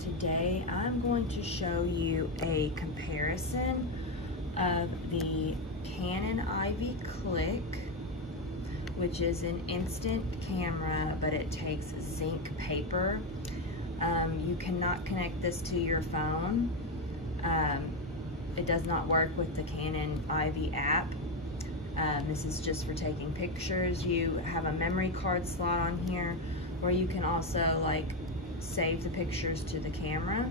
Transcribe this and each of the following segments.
Today I'm going to show you a comparison of the Canon Ivy Cliq, which is an instant camera, but it takes zinc paper. You cannot connect this to your phone. It does not work with the Canon Ivy app. This is just for taking pictures. You have a memory card slot on here where you can also save the pictures to the camera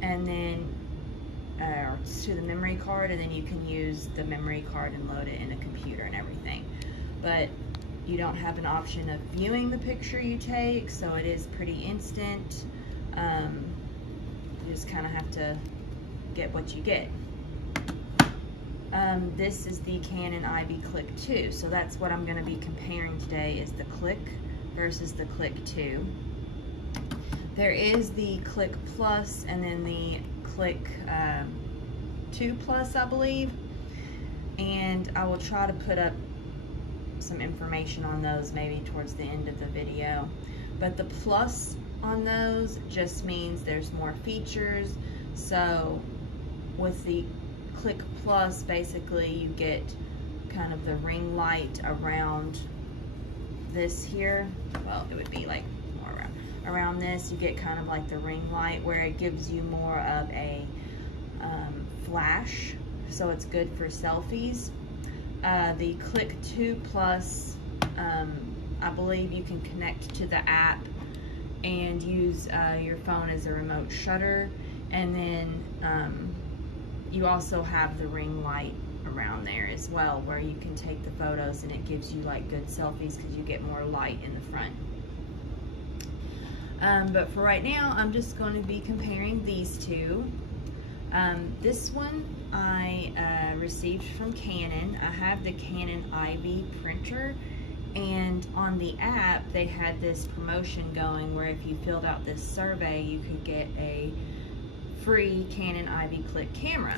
and then to the memory card, and then you can use the memory card and load it in a computer and everything. But you don't have an option of viewing the picture you take, so it is pretty instant. You just kind of have to get what you get. This is the Canon Ivy Cliq 2, so that's what I'm going to be comparing today, is the Cliq versus the Cliq 2. There is the Cliq Plus and then the Cliq 2 Plus, I believe, and I will try to put up some information on those maybe towards the end of the video. But the plus on those just means there's more features. So with the Cliq Plus, basically you get kind of the ring light around this here. Well, it would be like more around this. You get kind of like the ring light where it gives you more of a flash, so it's good for selfies. The Cliq 2 Plus, I believe you can connect to the app and use your phone as a remote shutter, and then you also have the ring light around there as well, where you can take the photos and it gives you good selfies because you get more light in the front. But for right now, I'm just going to be comparing these two. This one I received from Canon. I have the Canon Ivy printer, and on the app they had this promotion going where if you filled out this survey you could get a free Canon Ivy Cliq camera.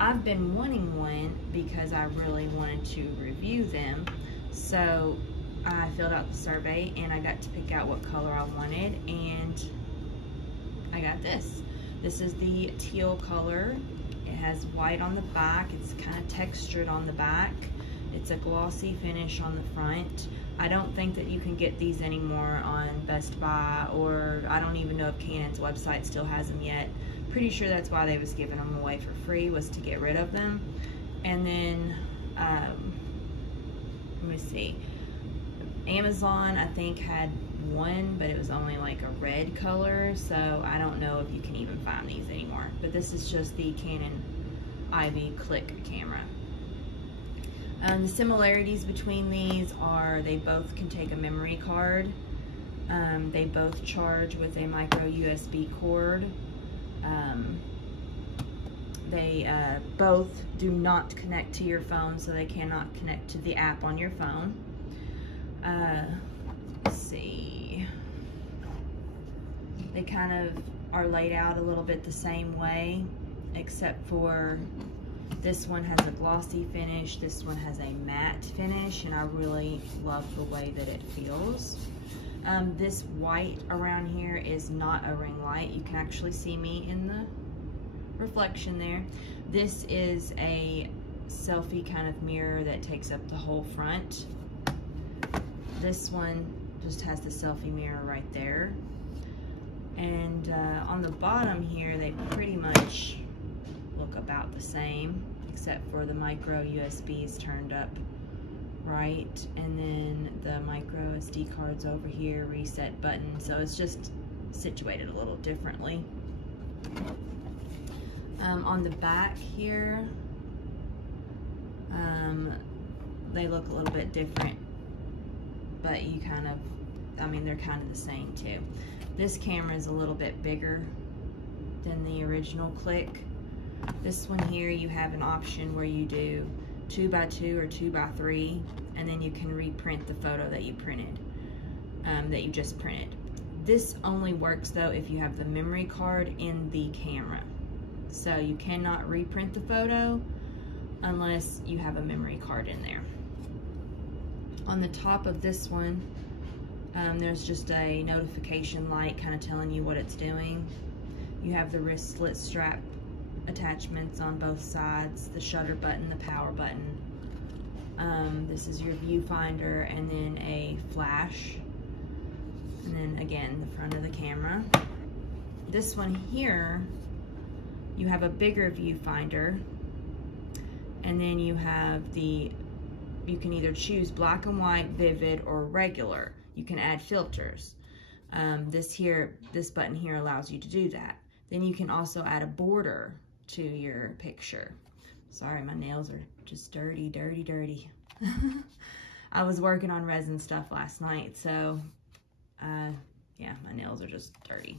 I've been wanting one because I really wanted to review them, so I filled out the survey and I got to pick out what color I wanted, and I got this. This is the teal color. It has white on the back. It's kind of textured on the back. It's a glossy finish on the front. I don't think that you can get these anymore on Best Buy, or I don't even know if Canon's website still has them yet. Pretty sure that's why they was giving them away for free, was to get rid of them. And then, let me see. Amazon, I think, had one, but it was only like a red color, so I don't know if you can even find these anymore. But this is just the Canon Ivy Cliq camera. The similarities between these are they both can take a memory card. They both charge with a micro USB cord. They both do not connect to your phone, so they cannot connect to the app on your phone. Let's see. They kind of are laid out a little bit the same way, except for this one has a glossy finish, this one has a matte finish, and I really love the way that it feels. This white around here is not a ring light. You can actually see me in the reflection there. This is a selfie kind of mirror that takes up the whole front. This one just has the selfie mirror right there. And on the bottom here, they pretty much look about the same, except for the micro USB is turned up right, and then the micro SD card's over here, reset button, so it's just situated a little differently. On the back here, they look a little bit different, but you kind of, I mean, they're kind of the same too. This camera is a little bit bigger than the original Cliq. This one here, you have an option where you do 2x2 or 2x3, and then you can reprint the photo that you printed, that you just printed. This only works though if you have the memory card in the camera. So you cannot reprint the photo unless you have a memory card in there. On the top of this one, There's just a notification light kind of telling you what it's doing. You have the wristlet strap attachments on both sides, the shutter button, the power button. This is your viewfinder, and then a flash, and then again the front of the camera. This one here, you have a bigger viewfinder, and then you have you can either choose black and white, vivid, or regular. You can add filters. This button here allows you to do that. Then you can also add a border to your picture. Sorry, my nails are just dirty, dirty, dirty. I was working on resin stuff last night, so yeah, my nails are just dirty.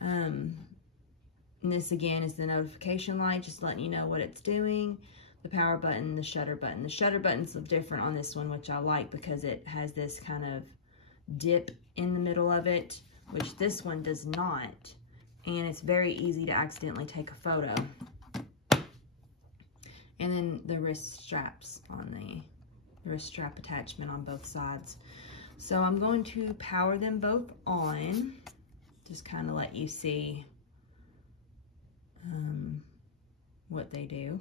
And this again is the notification light, just letting you know what it's doing. The power button, the shutter button. The shutter button's different on this one, which I like because it has this kind of dip in the middle of it, which this one does not. And it's very easy to accidentally take a photo. And then the wrist straps on the wrist strap attachment on both sides. So I'm going to power them both on, just kind of let you see what they do.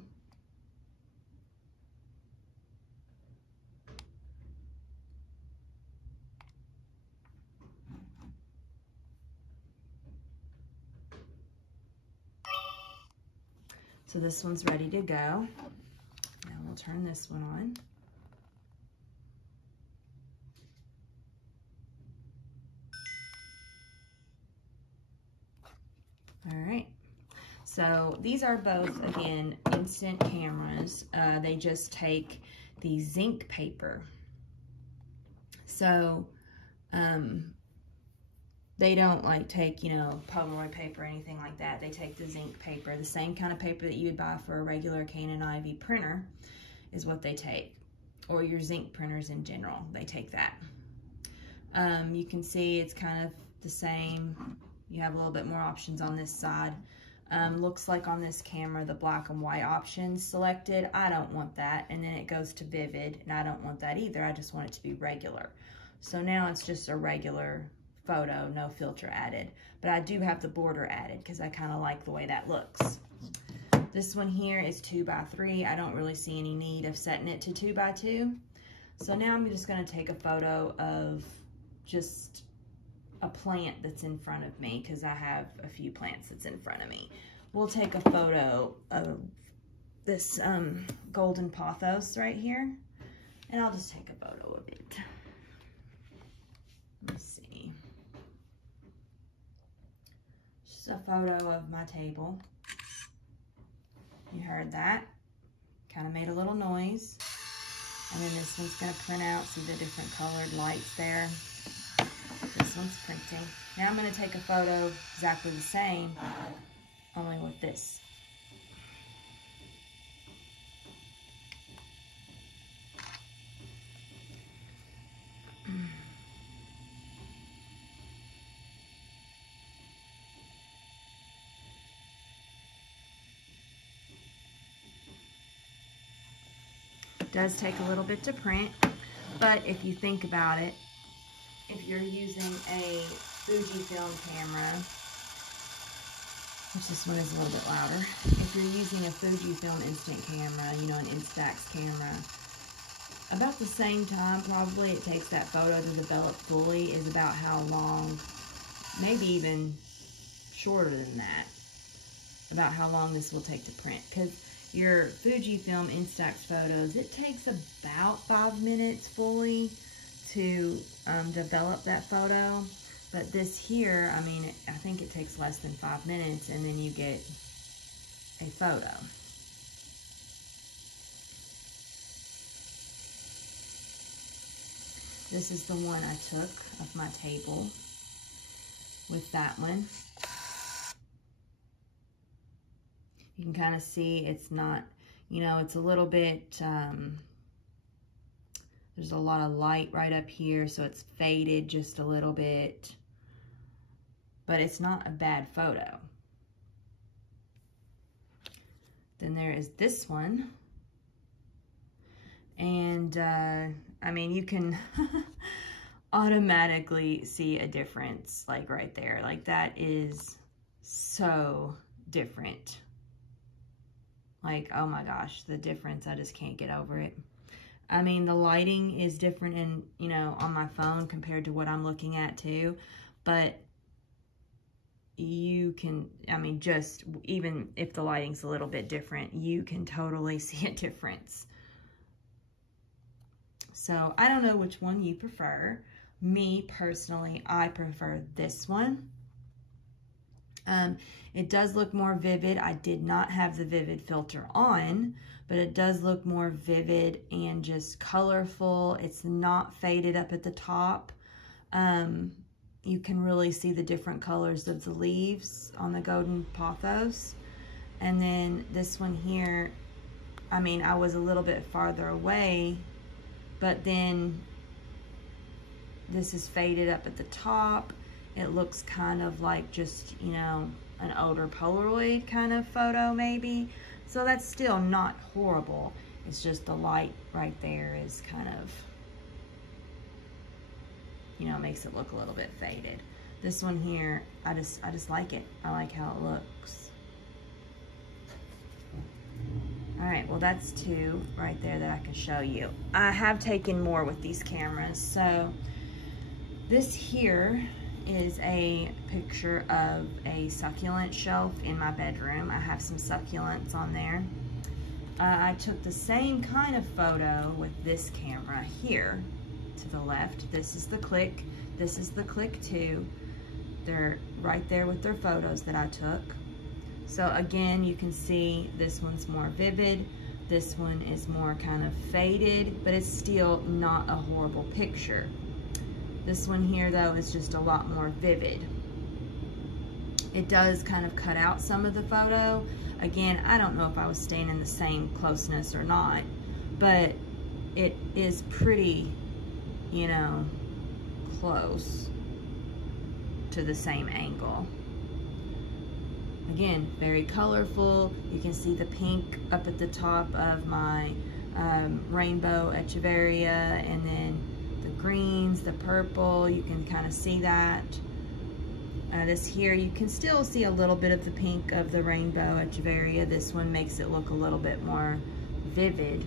So this one's ready to go. Now we'll turn this one on. All right. So these are both, again, instant cameras. They just take the zinc paper. So they don't like take, you know, Polaroid paper or anything like that. They take the zinc paper, the same kind of paper that you would buy for a regular Canon Ivy printer is what they take, or your zinc printers in general, they take that. You can see it's kind of the same. You have a little bit more options on this side. Looks like on this camera, the black and white option's selected. I don't want that. And then it goes to vivid, and I don't want that either. I just want it to be regular. So now it's just a regular photo, no filter added. But I do have the border added because I kind of like the way that looks. This one here is 2x3. I don't really see any need of setting it to 2x2. So now I'm just going to take a photo of just a plant that's in front of me, because I have a few plants that's in front of me. We'll take a photo of this golden pothos right here, and I'll just take a photo of it. Let's see. Just a photo of my table. You heard that? Kind of made a little noise. And then this one's going to print out. See the different colored lights there? This one's printing. Now I'm going to take a photo exactly the same, only with this. It does take a little bit to print, but if you think about it, if you're using a Fujifilm camera, which this one is a little bit louder, if you're using a Fujifilm instant camera, you know, an Instax camera, about the same time probably it takes that photo to develop fully is about how long, maybe even shorter than that, about how long this will take to print. Because your Fujifilm Instax photos, it takes about 5 minutes fully to develop that photo. But this here, I mean, I think it takes less than 5 minutes, and then you get a photo. This is the one I took of my table with that one. You can kind of see it's not, you know, it's a little bit, there's a lot of light right up here, so it's faded just a little bit. But it's not a bad photo. Then there is this one. And, I mean, you can, automatically see a difference, like right there. Like that is so different. Like, oh my gosh, the difference, I just can't get over it. I mean, the lighting is different in, you know, on my phone compared to what I'm looking at too, but you can, I mean, just even if the lighting's a little bit different, you can totally see a difference. So I don't know which one you prefer. Me personally, I prefer this one. It does look more vivid. I did not have the vivid filter on, but it does look more vivid and just colorful. It's not faded up at the top. You can really see the different colors of the leaves on the golden pothos. And then this one here, I mean, I was a little bit farther away, but then this is faded up at the top. It looks kind of like just, you know, an older Polaroid kind of photo maybe. So that's still not horrible. It's just the light right there is kind of, you know, makes it look a little bit faded. This one here, I just like it. I like how it looks. All right, well that's two right there that I can show you. I have taken more with these cameras. So this here is a picture of a succulent shelf in my bedroom. I have some succulents on there. I took the same kind of photo with this camera here to the left. This is the Cliq. This is the Cliq 2. They're right there with their photos that I took. So again, you can see this one's more vivid. This one is more kind of faded, but it's still not a horrible picture. This one here though is just a lot more vivid. It does kind of cut out some of the photo. Again, I don't know if I was staying in the same closeness or not, but it is pretty, you know, close to the same angle. Again, very colorful. You can see the pink up at the top of my rainbow echeveria, and then the greens, the purple, you can kind of see that. This here, you can still see a little bit of the pink of the rainbow echeveria. This one makes it look a little bit more vivid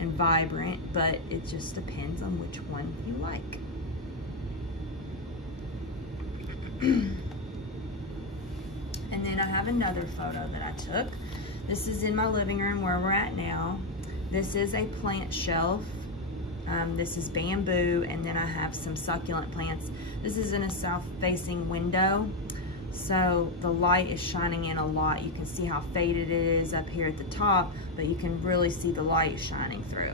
and vibrant, but it just depends on which one you like. And then I have another photo that I took. This is in my living room where we're at now. This is a plant shelf. This is bamboo, and then I have some succulent plants. This is in a south-facing window, so the light is shining in a lot. You can see how faded it is up here at the top, but you can really see the light shining through.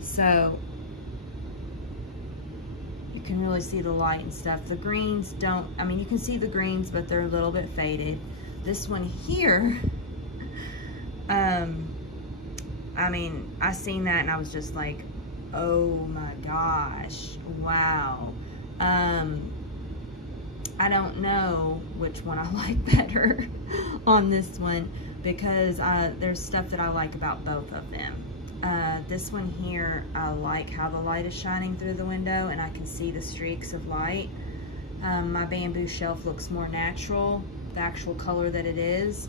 So you can really see the light and stuff. The greens don't, I mean, you can see the greens, but they're a little bit faded. This one here, I mean, I seen that and I was just like, oh my gosh, wow. I don't know which one I like better on this one, because there's stuff that I like about both of them. This one here, I like how the light is shining through the window and I can see the streaks of light. My bamboo shelf looks more natural, the actual color that it is.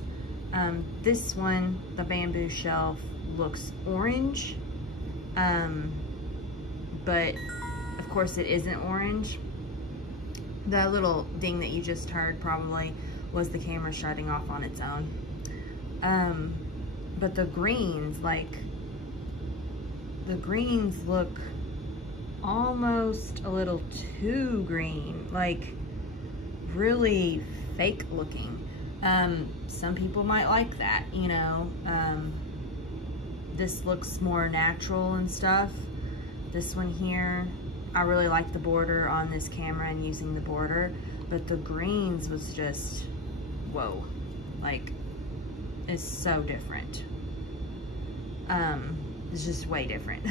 This one, the bamboo shelf, looks orange, but of course it isn't orange. The little ding that you just heard probably was the camera shutting off on its own. But the greens, like, the greens look almost a little too green, like really fake looking. Some people might like that, you know. This looks more natural and stuff. This one here, I really like the border on this camera and using the border, but the greens was just, whoa, like, it's so different. It's just way different.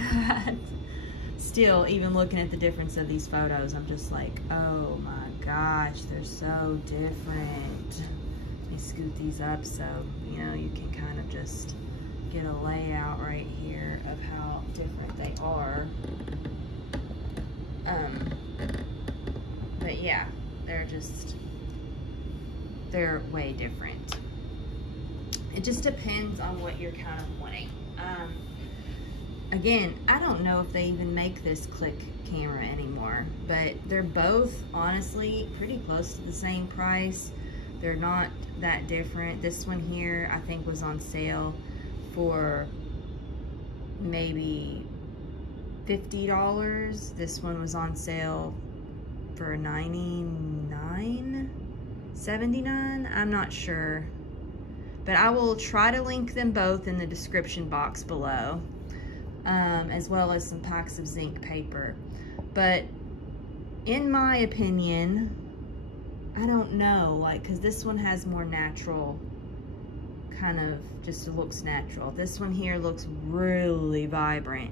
Still, even looking at the difference of these photos, I'm just like, oh my gosh, they're so different. Let me scoot these up so, you know, you can kind of just get a layout right here of how different they are. But yeah, they're way different. It just depends on what you're kind of wanting. Again, I don't know if they even make this Cliq camera anymore, but they're both honestly pretty close to the same price. They're not that different. This one here I think was on sale for maybe $50. This one was on sale for $99, $79. I'm not sure, but I will try to link them both in the description box below, as well as some packs of zinc paper. But in my opinion, I don't know, like, because this one has more natural, kind of just looks natural. This one here looks really vibrant,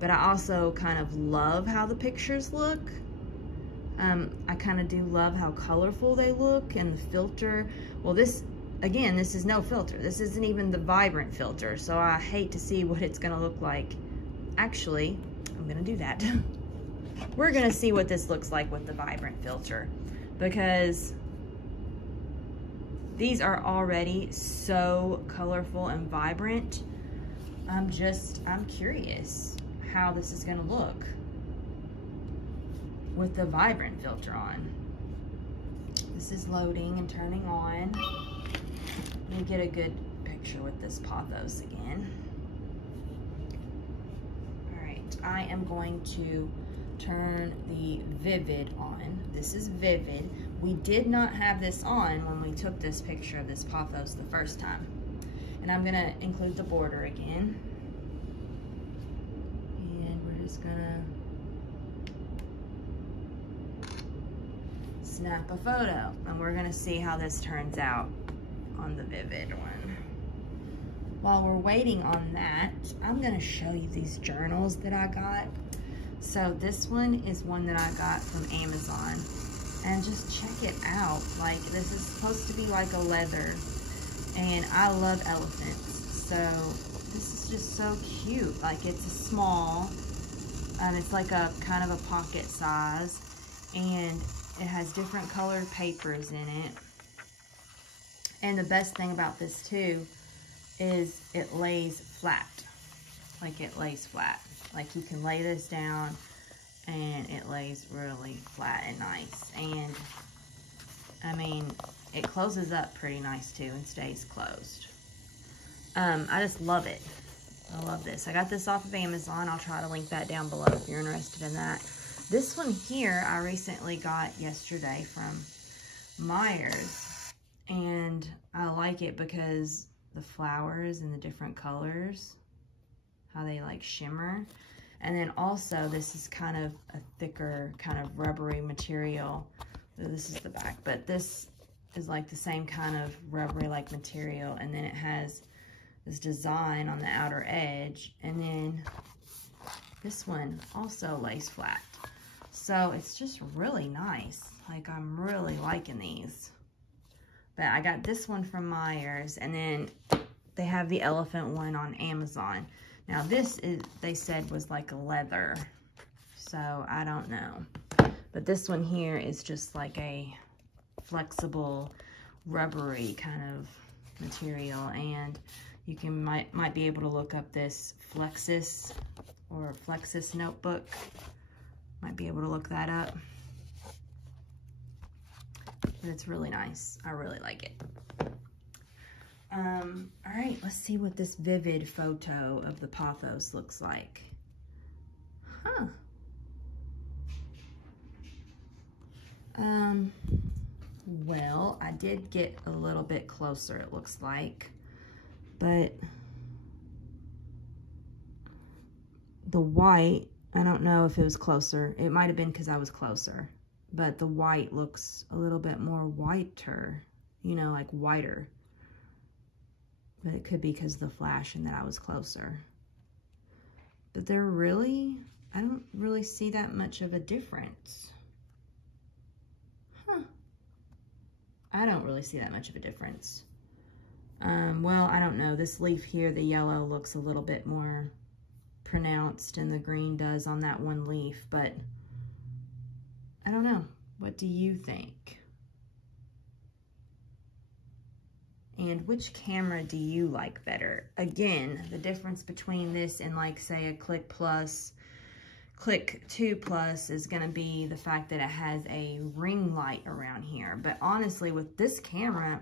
but I also kind of love how the pictures look. I kind of do love how colorful they look, and the filter, well, this, again, this is no filter. This isn't even the vibrant filter, so I hate to see what it's gonna look like. Actually, I'm gonna do that. We're gonna see what this looks like with the vibrant filter, because these are already so colorful and vibrant. I'm curious how this is gonna look with the vibrant filter on. This is loading and turning on. Let me get a good picture with this pothos again. All right, I am going to turn the vivid on. This is vivid. We did not have this on when we took this picture of this pothos the first time. And I'm gonna include the border again. And we're just gonna snap a photo, and we're gonna see how this turns out on the vivid one. While we're waiting on that, I'm gonna show you these journals that I got. So this one is one that I got from Amazon, and just check it out. Like, this is supposed to be like a leather, and I love elephants, so this is just so cute. Like, it's a small, it's like a kind of a pocket size, and it has different colored papers in it. And the best thing about this too is it lays flat. Like, it lays flat. Like, you can lay this down and it lays really flat and nice. And I mean, it closes up pretty nice too and stays closed. I just love it. I love this. I got this off of Amazon. I'll try to link that down below if you're interested in that. This one here I recently got yesterday from Myers, and I like it because the flowers and the different colors, how they like shimmer. And then also this is kind of a thicker, kind of rubbery material. This is the back, but this is like the same kind of rubbery like material, and then it has this design on the outer edge, and then this one also lays flat. So it's just really nice. Like, I'm really liking these. But I got this one from Myers, and then they have the elephant one on Amazon. Now this is, they said, was like a leather, so I don't know. But this one here is just like a flexible, rubbery kind of material, and you can might be able to look up this Flexus or Flexus notebook. Might be able to look that up. But it's really nice. I really like it. All right, let's see what this vivid photo of the pothos looks like. Huh. Well, I did get a little bit closer, it looks like, but the white, I don't know if it was closer. It might have been because I was closer, but the white looks a little bit more whiter, you know, like whiter. But it could be because of the flash and that I was closer. But they're really, I don't really see that much of a difference. Huh. I don't really see that much of a difference. Well, I don't know. This leaf here, the yellow looks a little bit more pronounced, and the green does on that one leaf, but I don't know. What do you think? And which camera do you like better? Again, the difference between this and like say a Cliq Plus, Cliq 2 Plus is gonna be the fact that it has a ring light around here. But honestly, with this camera,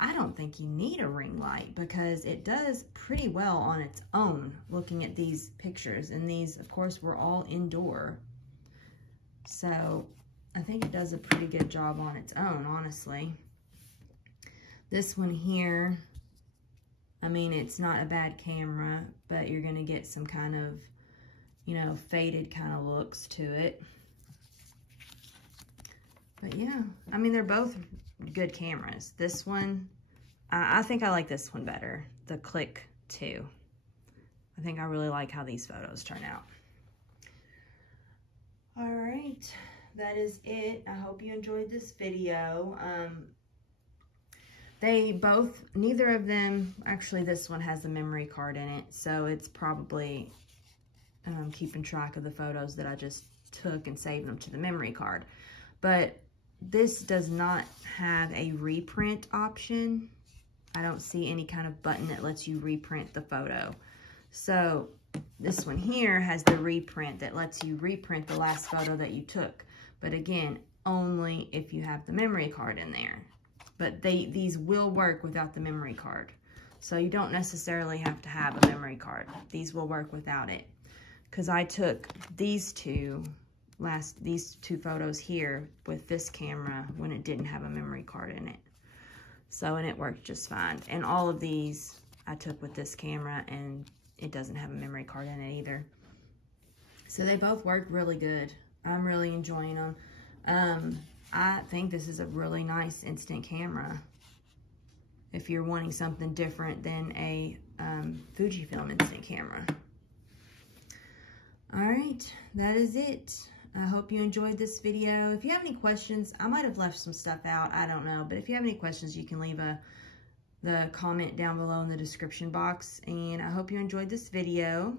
I don't think you need a ring light because it does pretty well on its own, looking at these pictures. And these, of course, were all indoor. So I think it does a pretty good job on its own, honestly. This one here, I mean, it's not a bad camera, but you're gonna get some kind of, you know, faded kind of looks to it. But yeah, I mean, they're both good cameras. This one, I think I like this one better, the Cliq 2. I think I really like how these photos turn out. All right, that is it. I hope you enjoyed this video. They both, neither of them, actually this one has a memory card in it, so it's probably keeping track of the photos that I just took and saving them to the memory card. But this does not have a reprint option. I don't see any kind of button that lets you reprint the photo. So this one here has the reprint that lets you reprint the last photo that you took. But again, only if you have the memory card in there. But these will work without the memory card. So you don't necessarily have to have a memory card. These will work without it. Because I took these two photos here with this camera when it didn't have a memory card in it. So, and it worked just fine. And all of these I took with this camera and it doesn't have a memory card in it either. So they both work really good. I'm really enjoying them. I think this is a really nice instant camera if you're wanting something different than a Fujifilm instant camera. All right, that is it. I hope you enjoyed this video. If you have any questions, I might have left some stuff out, I don't know. But if you have any questions, you can leave the comment down below in the description box. And I hope you enjoyed this video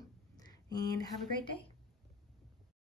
and have a great day.